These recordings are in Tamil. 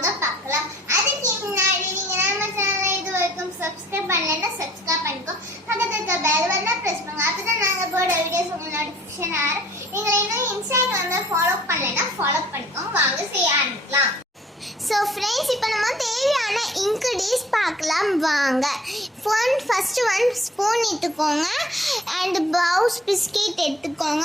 வாங்க பார்க்கலாம். அதுக்கு முன்னாடி நீங்க நம்ம சேனலை இது வரைக்கும் சப்ஸ்கிரைப் பண்ணலைன்னா சப்ஸ்கிரைப் பண்ணிக்கோ. பக்கத்துல இருக்க பெல் பட்டனை பிரஸ் பண்ணுங்க. அப்பதான் நாங்க போடுற வீடியோஸ் உங்களுக்கு நோட்டிஃபிகேஷன் ஆகும். நீங்க இன்னும் இன்ஸ்டாகிராம்ல ஃபாலோ பண்ணலைன்னா ஃபாலோ பண்ணிக்கோங்க. வாங்க செய்ய ஆரம்பிக்கலாம். ஸோ ஃப்ரெண்ட்ஸ், இப்போ நம்ம தேவையான இன்க்ரீடியன்ஸ் பார்க்கலாம் வாங்க. ஃபர்ஸ்ட் 1 ஸ்பூன் எடுத்துக்கோங்க. அண்ட் பவுஸ் பிஸ்கெட் எடுத்துக்கோங்க.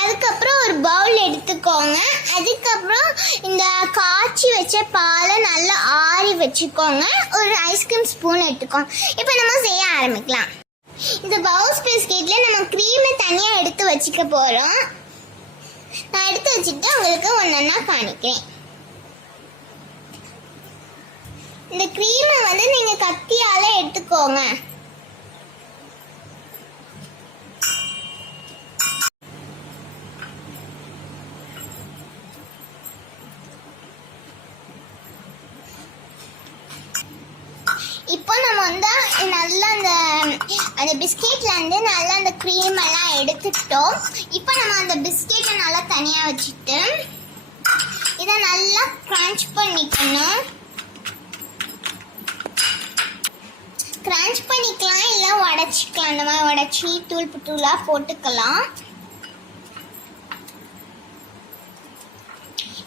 அதுக்கப்புறம் ஒரு பவுல் எடுத்துக்கோங்க. அதுக்கப்புறம் இந்த காய்ச்சி வச்ச பாலை நல்லா ஆறி வச்சுக்கோங்க. ஒரு ஐஸ்கிரீம் ஸ்பூன் எடுத்துக்கோங்க. இப்போ நம்ம செய்ய ஆரம்பிக்கலாம். இந்த பவுஸ் பிஸ்கெட்ல நம்ம க்ரீமை தனியாக எடுத்து வச்சுக்க போகிறோம். நான் எடுத்து வச்சுட்டு உங்களுக்கு ஒன்றா காணிக்கிறேன். இந்த க்ரீமை வந்து நீங்கள் கத்தியால் எடுத்துக்கோங்க. இப்போ நம்ம வந்து நல்லா அந்த பிஸ்கெட்ல இருந்து நல்லா அந்த க்ரீம் எல்லாம் எடுத்துட்டோம். இப்போ நம்ம அந்த பிஸ்கெட்டை நல்லா தனியாக வச்சுட்டு இதை நல்லா கிரன்ச் பண்ணிக்கணும். கிரன்ச் பண்ணிக்கலாம், இல்லை உடச்சிக்கலாம். அந்த மாதிரி உடச்சி தூளாக போட்டுக்கலாம்.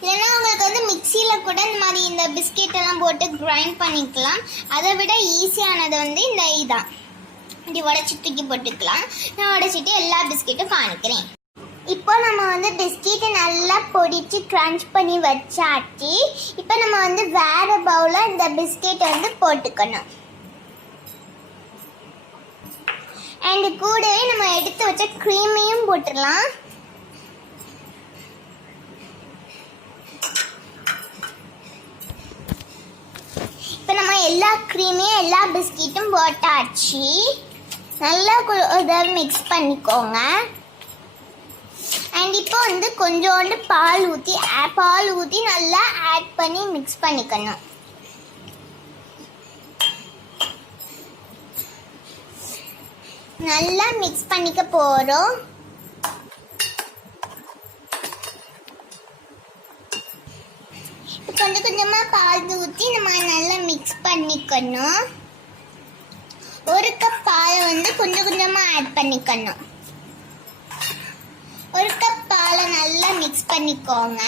இல்லைன்னா உங்களுக்கு வந்து மிக்சியில் கூட இந்த மாதிரி இந்த பிஸ்கெட் எல்லாம் போட்டு கிரைண்ட் பண்ணிக்கலாம். அதை விட ஈஸியானது வந்து இந்த இதான். இப்படி உடச்சி தூக்கி போட்டுக்கலாம். நான் உடச்சிட்டு எல்லா பிஸ்கெட்டும் காணிக்கிறேன். இப்போ நம்ம வந்து பிஸ்கெட்டை நல்லா பொடிச்சு கிரன்ச் பண்ணி வச்சாச்சு. இப்போ நம்ம வந்து வேற பவுலில் இந்த பிஸ்கெட்டை வந்து போட்டுக்கணும். அண்ட் கூடவே நம்ம எடுத்து வச்ச க்ரீமையும் போட்டுடலாம். இப்போ நம்ம எல்லா க்ரீமையும் எல்லா பிஸ்கெட்டும் போட்டாச்சு. நல்லா இதை மிக்ஸ் பண்ணிக்கோங்க. அண்ட் இப்போ வந்து கொஞ்சோண்டு பால் ஊற்றி நல்லா ஆட் பண்ணி மிக்ஸ் பண்ணிக்கணும். நல்லா மிக்ஸ் பண்ணிக்க போகிறோம். கொஞ்சம் கொஞ்சமாக பால் ஊற்றி நம்ம நல்லா மிக்ஸ் பண்ணிக்கணும். ஒரு கப் பாலை வந்து கொஞ்சம் கொஞ்சமாக ஆட் பண்ணிக்கணும். ஒரு கப் பாலை நல்லா மிக்ஸ் பண்ணிக்கோங்க.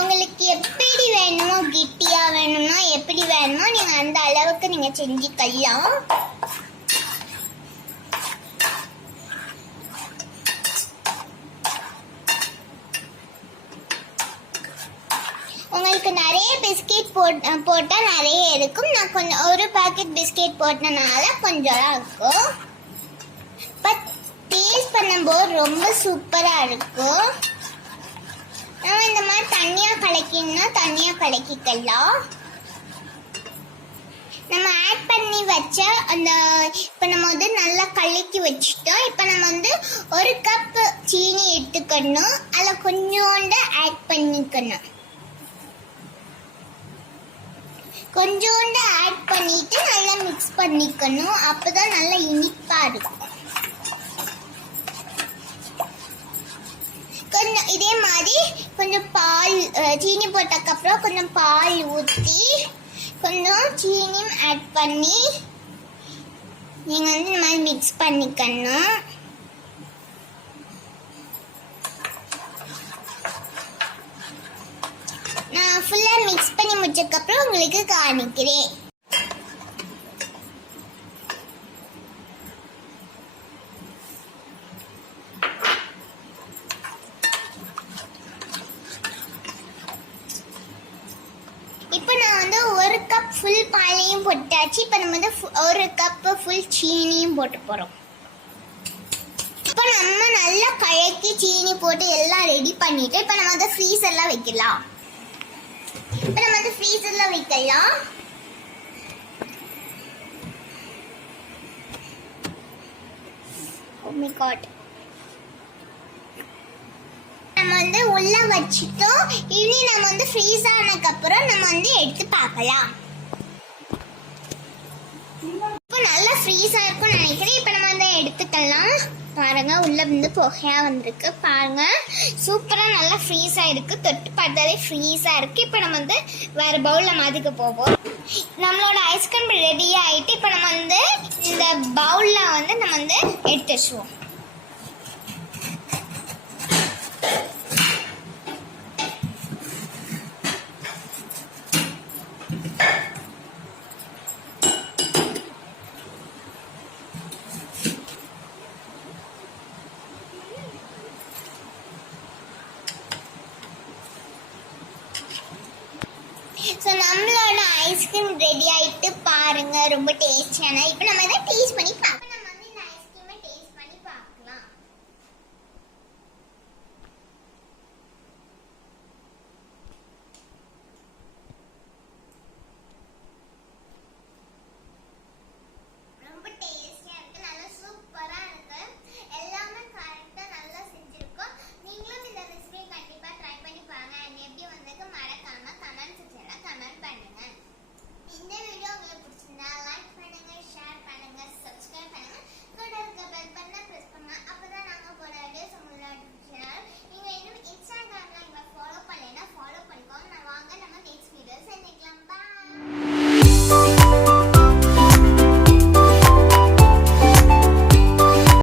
உங்களுக்கு எப்படி வேணுமோ, கெட்டியாக வேணுமோ, எப்படி வேணுமோ நீங்கள் அந்த அளவுக்கு நீங்கள் செஞ்சுக்கலாம். உங்களுக்கு நிறைய பிஸ்கெட் போட்டால் நிறைய இருக்கும். நான் கொஞ்சம் ஒரு பாக்கெட் பிஸ்கெட் போட்டனால கொஞ்சம் இருக்கும். பட் டேஸ்ட் பண்ணும்போது ரொம்ப சூப்பராக இருக்கும். நம்ம இந்த மாதிரி தனியாக கலக்கினா தனியாக கலக்கிக்கலாம். நம்ம ஆட் பண்ணி வச்ச அந்த இப்போ நம்ம வந்து நல்லா கலக்கி வச்சுட்டோம். இப்போ நம்ம வந்து ஒரு கப் சீனி எடுத்துக்கணும். அதில் கொஞ்சோண்டு ஆட் பண்ணிக்கணும். கொஞ்சோண்டு ஆட் பண்ணிட்டு நல்லா மிக்ஸ் பண்ணிக்கணும். அப்போதான் நல்லா இனிப்பாக இருக்கும். கொஞ்சம் இதே மாதிரி கொஞ்சம் பால் சீனி போட்டதுக்கப்புறம் கொஞ்சம் பால் ஊற்றி கொஞ்சம் சீனியும் ஆட் பண்ணி நீங்கள் வந்து இந்த மாதிரி மிக்ஸ் பண்ணிக்கணும். நான் ஃபுல்லாக மிக்ஸ் பண்ணி முடிச்சதுக்கப்புறம் உங்களுக்கு காணிக்கிறேன். இப்போ நான் வந்து ஒரு கப் ஃபுல் பாலையும் போட்டாச்சு. இப்போ நம்ம வந்து ஒரு கப் ஃபுல் சீனியும் போட்டு போகிறோம். இப்போ நம்ம நல்லா கலக்கி சீனி போட்டு எல்லாம் ரெடி பண்ணிட்டு இப்போ நம்ம வந்து ஃப்ரீசர்லாம் வைக்கலாம். இப்போ நம்ம வந்து ஃப்ரீசர்லாம் வைக்கலாம். Oh my God. நம்ம வந்து உள்ள வச்சிட்டோம். இனி நம்ம வந்து ஃப்ரீஸ் ஆனதுக்கு அப்புறம் நம்ம வந்து எடுத்து பார்க்கலாம். இப்போ நல்லா ஃப்ரீஸா இருக்கும்னு நினைக்கிறேன். இப்போ நம்ம வந்து எடுத்துக்கலாம். பாருங்க உள்ள வந்து புகையா வந்திருக்கு பாருங்க. சூப்பரா நல்லா ஃப்ரீஸ் ஆயிருக்கு. தொட்டு பார்த்தாலே ஃப்ரீஸா இருக்கு. இப்போ நம்ம வந்து வேற பவுல்ல மாத்திக்க போவோம். நம்மளோட ஐஸ்கிரீம் ரெடி ஆயிட்டு இப்போ நம்ம வந்து இந்த பவுல்ல வந்து நம்ம வந்து எடுத்து வச்சுருவோம். ஸோ நம்மளோட ஐஸ்கிரீம் ரெடி ஆயிட்டு பாருங்க ரொம்ப டேஸ்டியான. இப்போ நம்ம இதை டேஸ்ட் பண்ணி பார்க்கலாம்.